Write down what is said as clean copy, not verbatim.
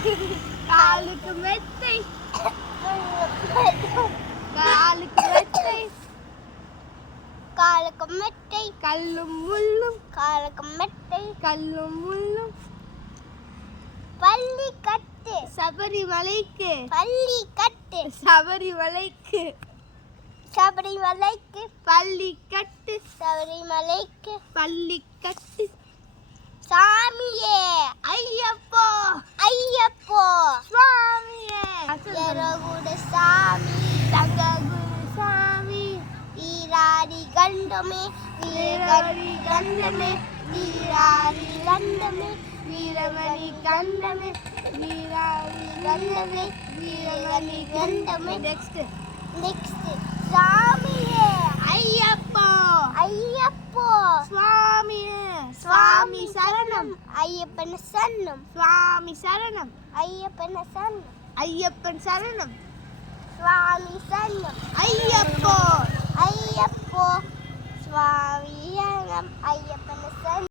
காலுக்கு மெத்தை காலுக்கு மெத்தை காலுக்கு மெத்தை கல்லும் முள்ளும் காலுக்கு மெத்தை கல்லும் முள்ளும் பள்ளி கட்டு சபரிமலைக்கு பள்ளி கட்டு சபரிமலைக்கு சபரிமலைக்கு பள்ளி கட்டு சபரிமலைக்கு பள்ளி கட்டு சாமியே ஐயப்போ ஐயப்போ சுவாமியே எரகுட சாமி தங்க குரு சாமி வீராரி கண்டமே வீராரி கண்டமே வீராரி கண்டமே வீரமணி கண்டமே வீராரி கண்டமே வீரமணி கண்டமே நெக்ஸ்ட் நெக்ஸ்ட் சாமியே ஐயப்போ ஐயப்போ சுவாமியே சுவாமி சரணம் ஐயப்பன் சரணம் சுவாமி சரணம் ஐயப்பன் சரணம் ஐயப்பன் சரணம் சுவாமி சரணம் ஐயப்போ ஐயப்போ சுவாமி சரணம் ஐயப்பன்